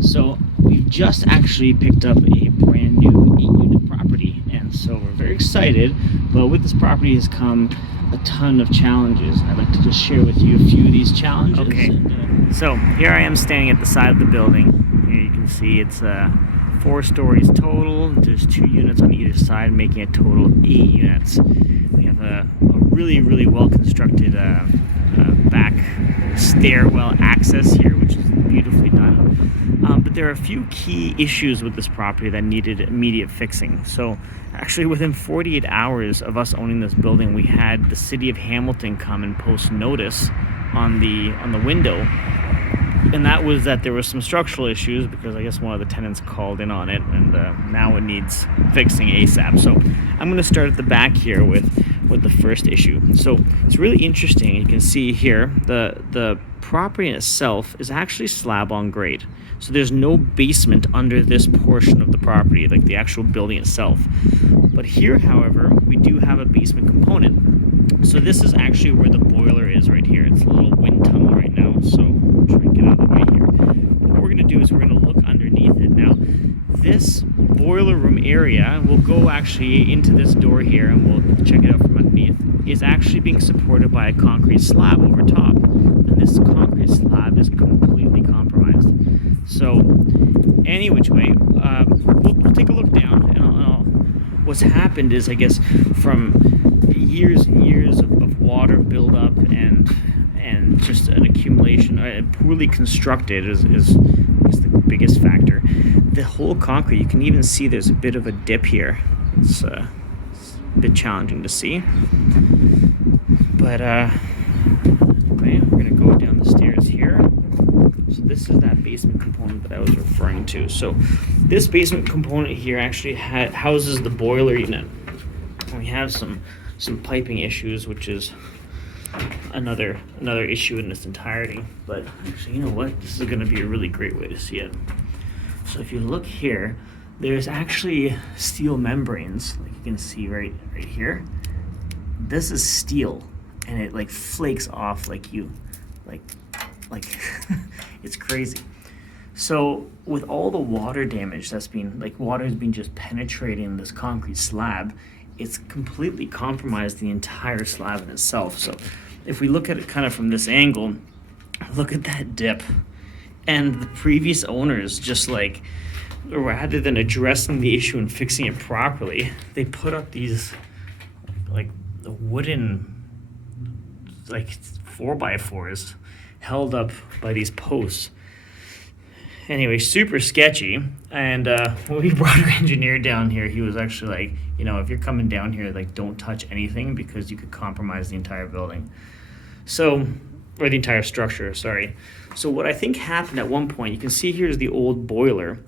So we've just actually picked up a brand new 8-unit property, and so we're very excited. But with this property has come a ton of challenges. I'd like to just share with you a few of these challenges. Okay, so here I am standing at the side of the building. Here you can see it's 4 stories total. There's 2 units on either side, making a total of 8 units. We have a really well constructed back stairwell access here, which is beautifully done. But there are a few key issues with this property that needed immediate fixing. So actually within 48 hours of us owning this building, we had the city of Hamilton come and post notice on the window, and that was that there was some structural issues because I guess one of the tenants called in on it, and now it needs fixing ASAP. So I'm going to start at the back here with the first issue. So it's really interesting. You can see here the property itself is actually slab on grade. So there's no basement under this portion of the property, like the actual building itself. But here, however, we do have a basement component. So this is actually where the boiler is right here. It's a little wind tunnel right now, so I'll try and get out of the way here. But what we're going to do is we're going to look underneath it. Now, this boiler room area, we'll go actually into this door here and we'll check it out from underneath, is actually being supported by a concrete slab over top. And this concrete slab is completely compromised. So, any which way, we'll take a look down, and what's happened is, I guess, from years and years of water buildup and just an accumulation, poorly constructed is the biggest factor. The whole concrete, you can even see there's a bit of a dip here. It's a bit challenging to see, but anyway, we're gonna go down the stairs here. So this is that basement component that I was referring to. So this basement component here actually houses the boiler unit. We have some piping issues, which is another issue in its entirety. But actually, you know what? This is going to be a really great way to see it. So if you look here, there's actually steel membranes, like you can see right here. This is steel, and it like flakes off like it's crazy. So with all the water damage that's been, like, water has been just penetrating this concrete slab, it's completely compromised the entire slab in itself. So if we look at it kind of from this angle, look at that dip. And the previous owners, just like, rather than addressing the issue and fixing it properly, they put up these like wooden, like 4x4s held up by these posts. Anyway, super sketchy. And when we brought our engineer down here, he was actually like, you know, if you're coming down here, like, don't touch anything because you could compromise the entire building. So, or the entire structure, sorry. So what I think happened at one point, you can see here's the old boiler,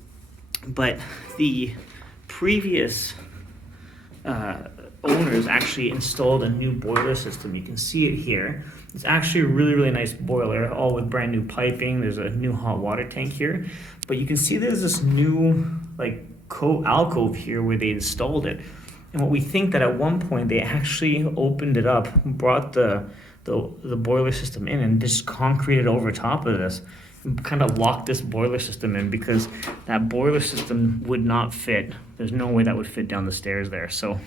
but the previous owners actually installed a new boiler system. You can see it here. It's actually a really nice boiler, all with brand new piping. There's a new hot water tank here, but you can see there's this new like alcove here where they installed it. And what we think that at one point they actually opened it up, brought the boiler system in, and just concreted over top of this, and kind of locked this boiler system in because that boiler system would not fit. There's no way that would fit down the stairs there. So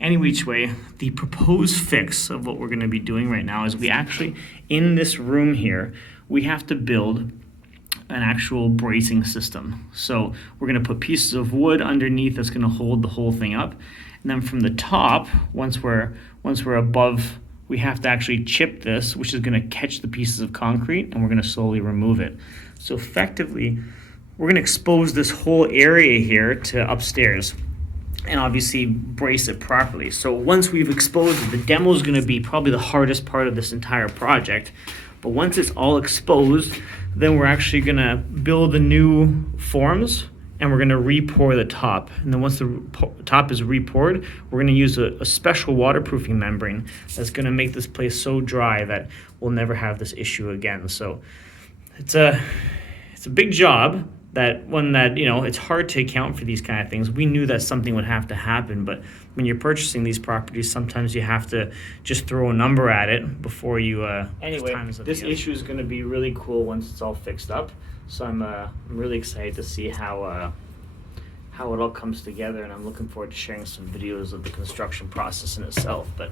any which way, the proposed fix of what we're going to be doing right now is we actually, in this room here, we have to build an actual bracing system. So we're going to put pieces of wood underneath that's going to hold the whole thing up. And then from the top, once we're above, we have to actually chip this, which is going to catch the pieces of concrete, and we're going to slowly remove it. So effectively, we're going to expose this whole area here to upstairs, and obviously brace it properly. So once we've exposed it, the demo is going to be probably the hardest part of this entire project. But once it's all exposed, then we're actually going to build the new forms, and we're going to re-pour the top. And then once the top is re-poured, we're going to use a special waterproofing membrane that's going to make this place so dry that we'll never have this issue again. So it's a big job it's hard to account for these kind of things. We knew that something would have to happen, but when you're purchasing these properties, sometimes you have to just throw a number at it before you. Anyway, this issue is going to be really cool once it's all fixed up. So I'm really excited to see how it all comes together, and I'm looking forward to sharing some videos of the construction process in itself. But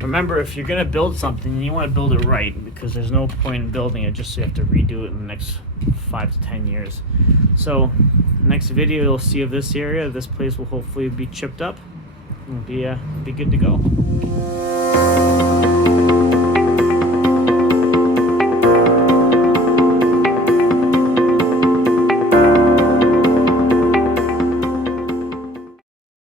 remember, if you're going to build something, you want to build it right, because there's no point in building it just so you have to redo it in the next 5 to 10 years. So next video you'll see of this area. This place will hopefully be chipped up and be good to go.